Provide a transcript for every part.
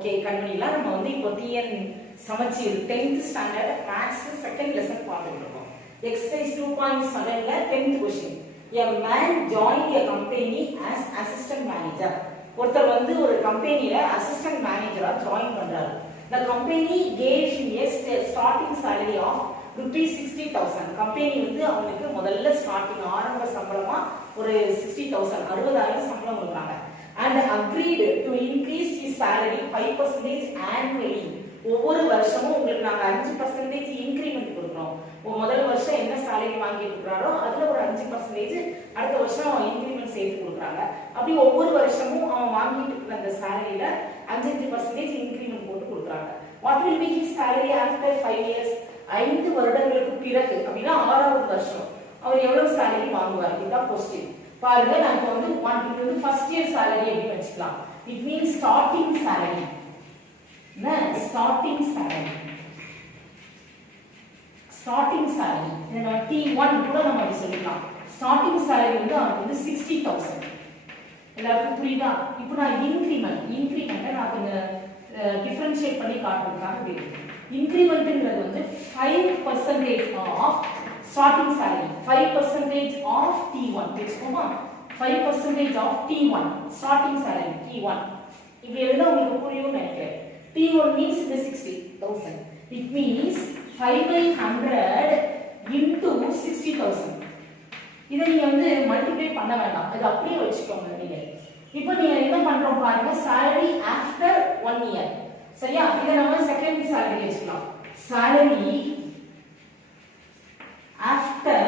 Okay கண்மணிலாம் நம்ம வந்து இப்போ டிஎன் சமச்சீர் 10th standard maths second lesson பார்த்துட்டு இருக்கோம். எக்ஸசைஸ் 2.7ல 10th question. A man joined a company as assistant manager. ஒருத்தர் வந்து ஒரு கம்பெனில அசிஸ்டன்ட் மேனேஜரா ஜாயின் பண்றாரு. The company gave him a starting salary of rupees 60,000. Company வந்து அவங்களுக்கு முதல்ல ஸ்டார்டிங் ஆரம்ப சம்பளமா ஒரு 60,000 60,000 சம்பளம் கொடுக்குறாங்க. And agreed to increase his salary 5% annually. ஒவ்வொரு வருஷமும் உங்களுக்கு நாங்க 5% இன்கிரிமெண்ட் கொடுக்கிறோம். முதல் வருஷம் என்ன salary வாங்கிட்டு இருக்காரோ அதுல ஒரு 5% அடுத்த வருஷம் இன்கிரிமெண்ட் சேர்த்து கொடுக்குறாங்க. அப்படி ஒவ்வொரு வருஷமும் அவன் வாங்கிட்டு இருக்கிற அந்த சாலரியில 5% இன்கிரிமெண்ட் போட்டு கொடுக்குறாங்க. What will be his salary after 5 years? 5 வருடங்களுக்கு பிறகு அப்படின்னா 6வது வருஷம் அவர் எவ்வளவு salary வாங்குவார்? இதுதான் क्वेश्चन. பாருங்க நான் வந்து இது வந்து ஃபர்ஸ்ட் இயர் salary எப்படி வச்சுக்கலாம். It means starting salary. Starting salary. Starting salary. இத T1 கூட நம்ம சொல்லிக்கலாம். ஸ்டார்டிங் salary வந்து அவருக்கு வந்து 60,000. எல்லாருக்கும் புரியுதா? இப்போ நான் இன்கிரிமெண்ட் நான் கொஞ்சம் டிஃபரன்ஷியேட் பண்ணி காட்டுறதுக்காக இருக்கு. இன்கிரிமெண்ட்ங்கிறது வந்து 5% of starting salary, 5% of T1. வெச்சுக்கோமா 5% of T1 starting salary T1. இப்படி எழுத உங்களுக்கு புரியும் நினைக்கிறேன். T1 means the 60,000. It means 5/100 into 60,000. இதை நீங்க வந்து மல்டிப்ளை பண்ண வேண்டாம். இது அப்படியே வச்சுக்கோங்க நீங்க. இப்போ நீங்க என்ன பண்றோம் பாருங்க, salary after 1 year. சரியா? இத நம்ம செகண்ட் salary வச்சுக்கலாம். salary after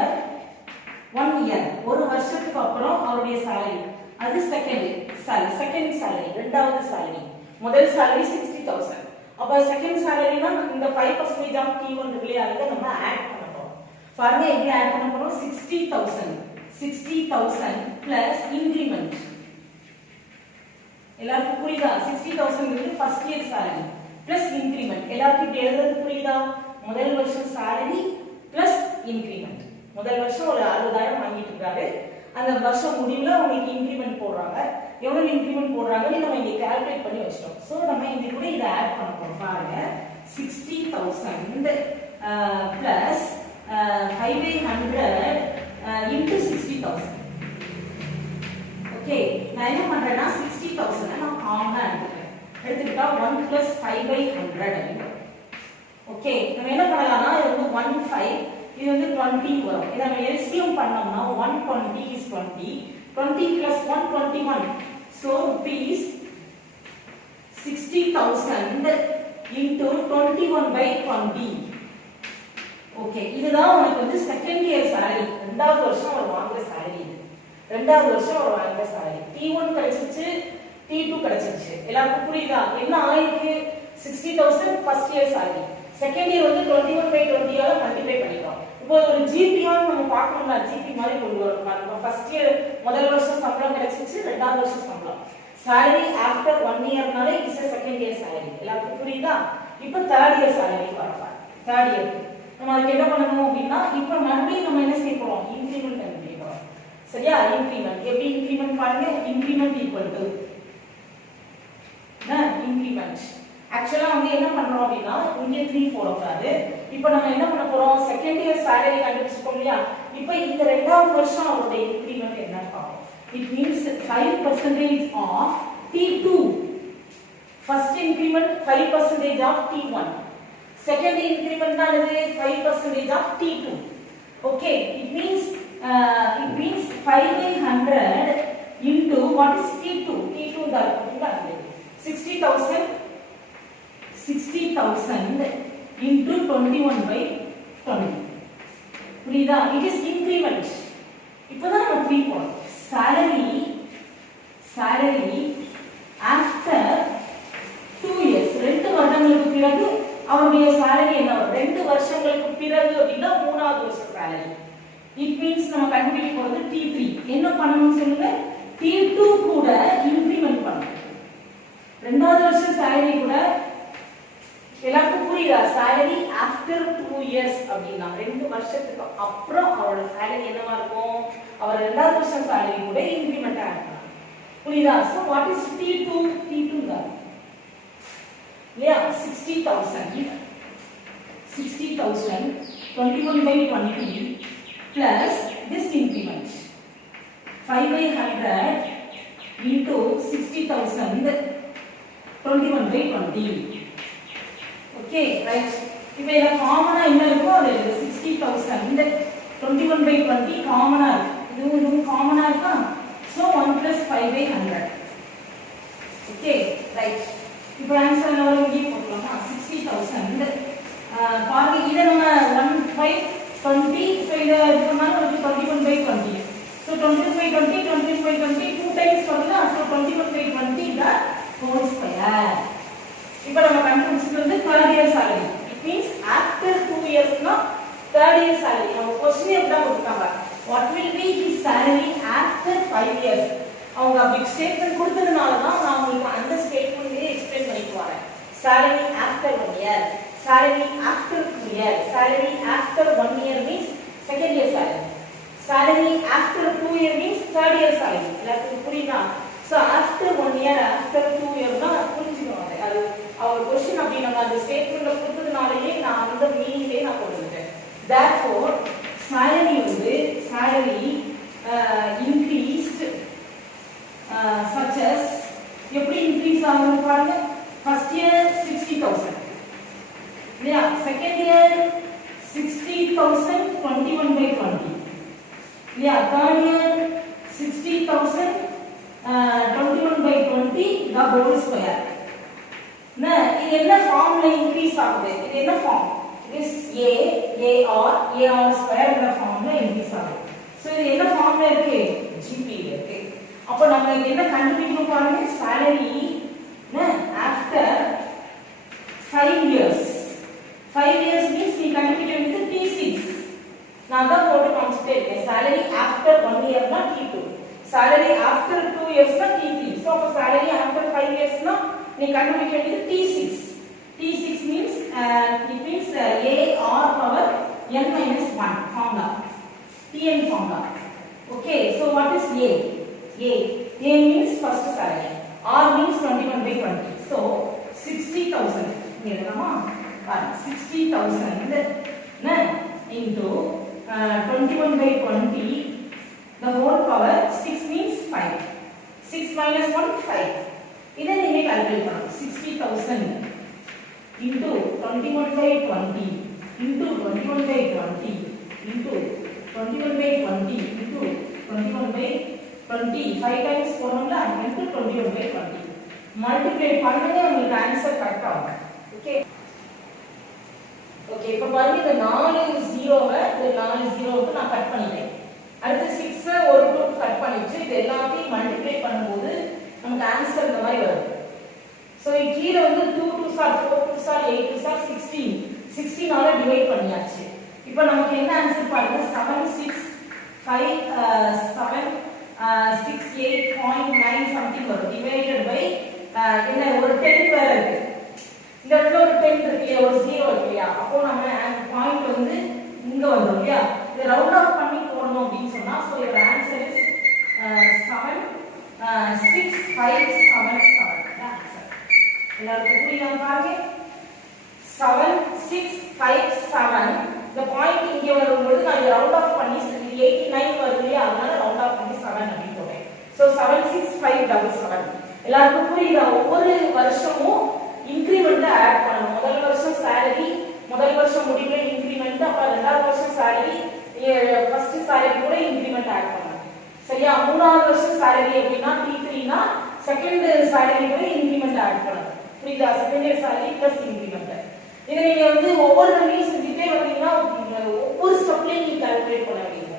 1 year, ஒரு வருஷத்துக்கு அப்புறம் அவருடைய salary அது செகண்ட் salary இரண்டாவது salary. முதல் salary 60,000. அப்ப செகண்ட் salaryனா இந்த 5% of T1 இருக்குலையா அதை நம்ம ஆட் பண்ண போறோம். பாருங்க எப்படி ஆட் பண்ண போறோம்? 60,000 plus increment. எல்லாருக்கும் புரியுதா? 60,000 வந்து first year salary plus increment. எல்லாருக்கும் இப்படி எழுதுறது புரியுதா? முதல் வருஷம் salary plus increment. முதல் வருஷம் ஒரு 60,000 வாங்கிட்டு இருக்காரு. அந்த வருஷம் முடிவுல உங்களுக்கு இன்கிரிமெண்ட் போடுறாங்க. எவ்வளவு இன்கிரிமெண்ட் போடுறாங்கன்னு நம்ம இங்க கால்குலேட் பண்ணி வச்சிட்டோம். சோ நம்ம இந்த கூட இத ஆட் பண்ண போறோம். பாருங்க 60,000 plus 5/100 into 60,000. ஓகே, நான் என்ன பண்றேன்னா 60,000 நான் காமனா எடுத்துக்கிட்டா 1 plus 5/100. ஓகே, நம்ம என்ன பண்ணலாம்னா இது வந்து 15 இது வந்து 20 வரும். இத நம்ம எல்சிஎம் பண்ணோம்னா 120 is 20 20 plus 1 21. So rupees 60,000 into 21/20. Okay, இதுதான் உங்களுக்கு வந்து செகண்ட் இயர் salary. இரண்டாவது வருஷம் அவர் வாங்குற salary. இரண்டாவது வருஷம் அவர் வாங்குற salary. T1 கிடைச்சிச்சு, T2 கிடைச்சிச்சு. எல்லாருக்கும் புரியுதா? என்ன ஆயிருக்கு? 60,000 first year salary. Second year வந்து 21/20 ஆல மல்டிப்ளை பண்ணிரோம். இப்போ ஒரு ஜிபிஆர் நம்ம பார்க்கணும்னா ஜிபி மாதிரி கொண்டு வரணும். நம்ம ஃபர்ஸ்ட் இயர் முதல் வருஷம் சம்பளம் கிடைச்சிச்சு, இரண்டாவது வருஷம் சம்பளம். salary after 1 இயர்னால it's a second year salary. எல்லாருக்கும் புரியுதா? இப்போ தேர்ட் இயர் salary வரலாம். தேர்ட் இயர் நம்ம அதுக்கு என்ன பண்ணணும் அப்படினா இப்போ மறுபடியும் நம்ம என்ன செய்ய போறோம்? இன்கிரிமெண்ட் கண்டுபிடிக்க போறோம். சரியா? இன்கிரிமெண்ட் எப்படி இன்கிரிமெண்ட் பாருங்க. இன்கிரிமெண்ட் ஈக்குவல் டு இன்கிரிமெண்ட் ஆக்சுவலா வந்து என்ன பண்றோம் அப்படினா இங்க 3 போடக்கூடாது. இப்போ நம்ம என்ன பண்ண போறோம்? செகண்ட் இயர் salary கண்டுபிடிச்சிட்டோம் இல்லையா? இப்போ இந்த இரண்டாவது வருஷம் அவருடைய இன்கிரிமெண்ட் என்ன பார்ப்போம். It means 5% of T2. First increment 5% of T1. Second increment தான் இது 5% of T2. Okay, it means 5/100 into what is T2? T2 தான் இருக்கு. 60,000 into 21/20. புரியுதா? it is increment. இப்போதான் நம்ம 3 போறோம். salary after 2 years. 2 வருடங்களுக்கு பிறகு அவருடைய salary என்ன வரும்? 2 வருஷங்களுக்கு பிறகு அப்படினா மூணாவது வருஷம் salary. it means நம்ம கண்டுபிடிக்க போறது T3. என்ன பண்ணனும் சொல்லுங்க? T2 கூட இன்கிரிமெண்ட் பண்ணனும். இரண்டாவது வருஷம் salary கூட எல்லாருக்கும் புரியுதா? salary after 2 years அப்படினா 2 வருஷத்துக்கு அப்புறம் அவரோட salary என்னவா இருக்கும்? அவர் இரண்டாவது வருஷம் salary கூட இன்கிரிமெண்ட் ஆட் பண்ணலாம். புரியுதா? so what is T2? T2 தான் இல்லையா 60,000 21 by 20 plus this increment 5 by 100 into 60,000 21 by 20. Okay, right. இப்போ இத காமனா என்ன இருக்கோ அது 60,000 21 by 20 காமனா இருக்கு. இதுவும் காமனா இருக்கா? So 1 plus 5 by 100. Okay, right. இப்போ ஆன்சர் என்ன வரும்? இங்கே போடலாமா? 60,000 பாருங்க இத நம்ம 1 by 20 so இத இது பண்ணாலும் நமக்கு 21 by 20. So 21 by 20 21 by 20 2 times வரலாம். So 21 by 20 the whole square. இப்போ நம்ம கண்டுபிடிச்சது வந்து third year salary. It means after 2 years னா third year salary. நம்ம क्वेश्चन எப்படி கொடுத்தாங்க? What will be his salary after 5 years? அவங்க பிக் ஸ்டேட்மென்ட் கொடுத்ததனால தான் நான் உங்களுக்கு அந்த ஸ்டேட்மென்ட்லயே எக்ஸ்பிளைன் பண்ணிட்டு வரேன். Salary after 1 year, salary after 2 years, salary after 1 year means second year salary. Salary after 2 year means third year salary. எல்லாத்துக்கும் புரியுதா? So after 1 year, after 2 year னா புரிஞ்சுக்கணும். அது அவர் क्वेश्चன் அப்படி நம்ம அந்த ஸ்டேட்மென்ட்ல கொடுத்ததனாலயே நான் அந்த மீனிங்லயே நான் போட்டுட்டேன். Therefore salary வந்து salary increased such as எப்படி increase ஆகுது பாருங்க. First year 60,000 இல்லையா? Second year 60,000 21 by 20 இல்லையா? Third year 60,000 21 by 20 the whole square. இது என்ன ஃபார்ம்ல இன்கிரீஸ் ஆகுது? இது என்ன ஃபார்ம்? This AR square என்ற ஃபார்ம்ல இன்கிரீஸ் ஆகுது. சோ இது என்ன ஃபார்ம்ல இருக்கு? GP ல இருக்கு. அப்ப நம்ம என்ன கண்டுபிடிக்கணும் பாருங்க. salary after 5 years. 5 years means நீ கண்டுபிடிக்க வேண்டியது T6. நான் தான் போட்டு காமிச்சிட்டே இருக்கேன். salary after 1 year னா T2. salary after 2 years னா T3. சோ அப்ப salary after 5 years னா நீ கண்டுபிடிக்க வேண்டியது T6. T6 means it means AR power n minus 1 formula. Tn formula. Okay, so what is A? A means first salary. R means 21 by 20. So 60,000. இங்க எழுதலாமா? 60,000 into 21 by 20 the whole power 6 means 5. 6 minus 1 5. இதை நீங்க calculate பண்ணணும். 60,000 into 21 by 20 into 21 by 20 into 21 by 20 into 21 by 20 5 times போறோம்ல into 21 by 20 multiply பண்ணுங்க உங்களுக்கு answer correct ஆகும். Okay okay இப்போ பாருங்க இந்த 4 0வை இந்த 4 0க்கு நான் கட் பண்ணிட்டேன். அடுத்து 6 ஒரு 2 கட் பண்ணிட்டு இது எல்லாத்தையும் மல்டிப்ளை பண்ணும்போது நமக்கு ஆன்சர் இந்த மாதிரி வரும். சோ கீழ வந்து 2 2s are 4 2s are 8 2s are 16 16 ஆல டிவைட் பண்ணியாச்சு. இப்போ நமக்கு என்ன ஆன்சர் பாருங்க 7 6 5 7 6 8.9 something வரும் டிவைடட் பை என்ன ஒரு 10 வேற இருக்கு. இந்த இடத்துல ஒரு 10 இருக்கு ஒரு 0 இருக்கு இல்லையா? அப்போ நம்ம பாயிண்ட் வந்து இங்க வரும் இல்லையா? இத ரவுண்ட் ஆஃப் பண்ணி போடணும் அப்படினு சொன்னா சோ your answer is 7 6 5 7 7. எல்லாருக்கும் புரியுதா பாருங்க? 7 6 5 7 the point இங்க வரும்போது நான் இத ரவுண்ட் ஆஃப் பண்ணி 89 வருது இல்லையா? அதனால ரவுண்ட் ஆஃப் பண்ணி 7 அப்படி போட்டேன். சோ 7 6 5 7. எல்லாருக்கும் புரியுதா? ஒவ்வொரு வருஷமும் இன்கிரிமென்ட் ஆட் பண்ணணும். முதல் வருஷம் salary முதல் வருஷம் முடிவுல இன்கிரிமென்ட் அப்ப இரண்டாவது வருஷம் salary ஃபர்ஸ்ட் salary கூட இன்கிரிமென்ட் ஆட் பண்ணணும். சரியா? மூணாவது வருஷம் salary எப்படினா T3 னா செகண்ட் salary கூட இன்கிரிமென்ட் ஆட் பண்ணணும். புரியுதா? Second year salary plus increment. இத நீங்க வந்து ஒவ்வொரு தடவையும் செஞ்சிட்டே வந்தீங்கன்னா ஒவ்வொரு ஸ்டெப்லயும் நீ கால்குலேட் பண்ண வேண்டியது.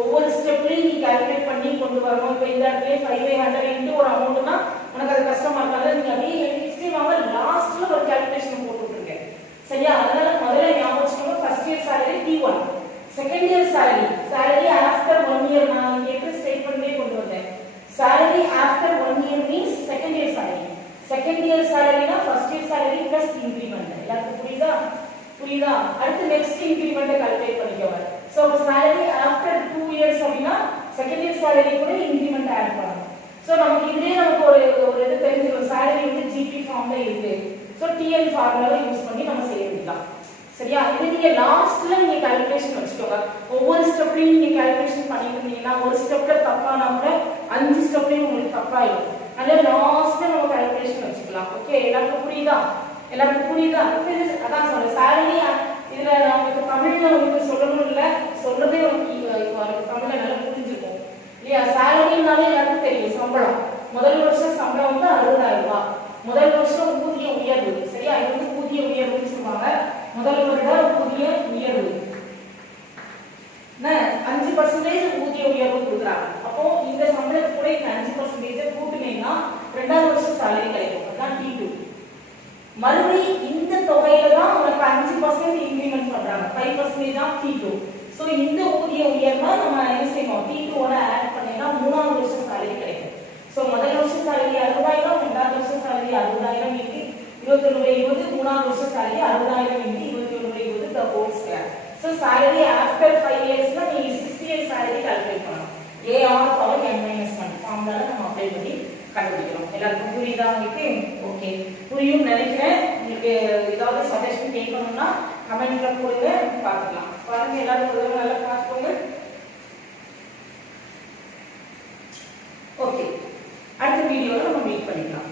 ஒவ்வொரு ஸ்டெப்லயும் நீ கால்குலேட் பண்ணி கொண்டு வரணும். இப்போ இந்த இடத்துல 500 into ஒரு அமௌண்ட்னா உனக்கு அது கஷ்டமா இருக்காது. நீங்க அப்படியே எழுதிட்டே வாங்க. லாஸ்ட்ல ஒரு கால்குலேஷன் போட்டு விட்டுருங்க. சரியா? அதனால முதல்ல ஞாபகம் வச்சுக்கோங்க. First year salary T1. Second year salary after 1 year நான் இங்க எப்படி ஸ்டேட்மென்ட்லயே கொண்டு வந்தேன். salary after 1 year means second year salary. Second year salary னா first year salary plus increment. எல்லாருக்கும் புரியுதா? அடுத்து நெக்ஸ்ட் இன்கிரிமென்ட் கால்குலேட் பண்ணிக்கோங்க. சோ salary after 2 years அப்படினா செகண்ட் இயர் salary கூட இன்கிரிமென்ட் ஆட் பண்ணணும். சோ நமக்கு இதுலயே நமக்கு ஒரு இது தெரிஞ்சிரும். salary வந்து GP ஃபார்ம்ல இருக்கு. சோ ஸோ டிஎல் ஃபார்முலாவை யூஸ் பண்ணி நம்ம செய்ய வேண்டியதான். சரியா? இது நீங்க லாஸ்ட்ல நீங்க கால்குலேஷன் வச்சுக்கோங்க. ஒவ்வொரு ஸ்டெப்லையும் நீங்க கால்குலேஷன் பண்ணிட்டு இருந்தீங்கன்னா ஒரு ஸ்டெப்ல தப்பானா கூட 5 ஸ்டெப்லையும் உங்களுக்கு தப்பாயிடும். அதனால லாஸ்ட்ல நம்ம கால்குலேஷன் வச்சுக்கலாம். ஓகே, எல்லாருக்கும் புரியுதா? எல்லாருக்கும் புரியுதா? அதான் சொல்றேன், சாலரி இதுல நமக்கு தமிழ்ல உங்களுக்கு சொல்லணும் இல்ல, சொல்றதே உங்களுக்கு தமிழ்ல நல்லா புரிஞ்சிருக்கும் இல்லையா? சாலரினாலே எல்லாருக்கும் தெரியும், சம்பளம். முதல் வருஷம் சம்பளம் வந்து 60,000 ரூபாய். முதல் வருஷம் ஊதிய உயர்வு. சரியா? இது வந்து ஊதிய உயர்வுன்னு சொல்லுவாங்க. முதல் வருட ஊதிய உயர்வு 5% ஊதிய உயர்வு கொடுக்குறாங்க. அப்போ இந்த சம்பளத்துக்கு கூட இந்த 5% கூட்டுனீங்கன்னா 2வது வருஷம் சாலரி கிடைக்கும். அதுதான் T2. மறுபடியும் இந்த தொகையில தான் உங்களுக்கு 5% இன்கிரிமெண்ட் பண்றாங்க. 5% தான் T2. சோ இந்த ஊதிய உயர்வை நம்ம என்ன செய்யணும், T2ஓட ஆட் பண்ணினா 3வது வருஷம் சாலரி கிடைக்கும். சோ முதல் வருஷம் சாலரி 60,000, 2வது வருஷம் சாலரி 60,000 இன்டு 21/20, 3வது வருஷம் salary 60,000 into 21/20 the whole square. So salary after 5 yearsல நீங்க 60 years salary கால்குலேட் பண்ணணும். AR power n-1 ஃபார்முலால நம்ம அப்ளை பண்ணி கண்டுபிடிக்கிறோம். எல்லாருக்கும் புரியுதா உங்களுக்கு? ஓகே, புரியும் நினைக்கிறேன். உங்களுக்கு ஏதாவது சஜஷன் கேட்கணும்னா கமெண்ட்ல போடுங்க, பார்க்கலாம். பாருங்க, எல்லாரும் ஒரு நல்லா பார்த்துக்கோங்க. ஓகே, அடுத்த வீடியோல நம்ம மீட் பண்ணிக்கலாம்.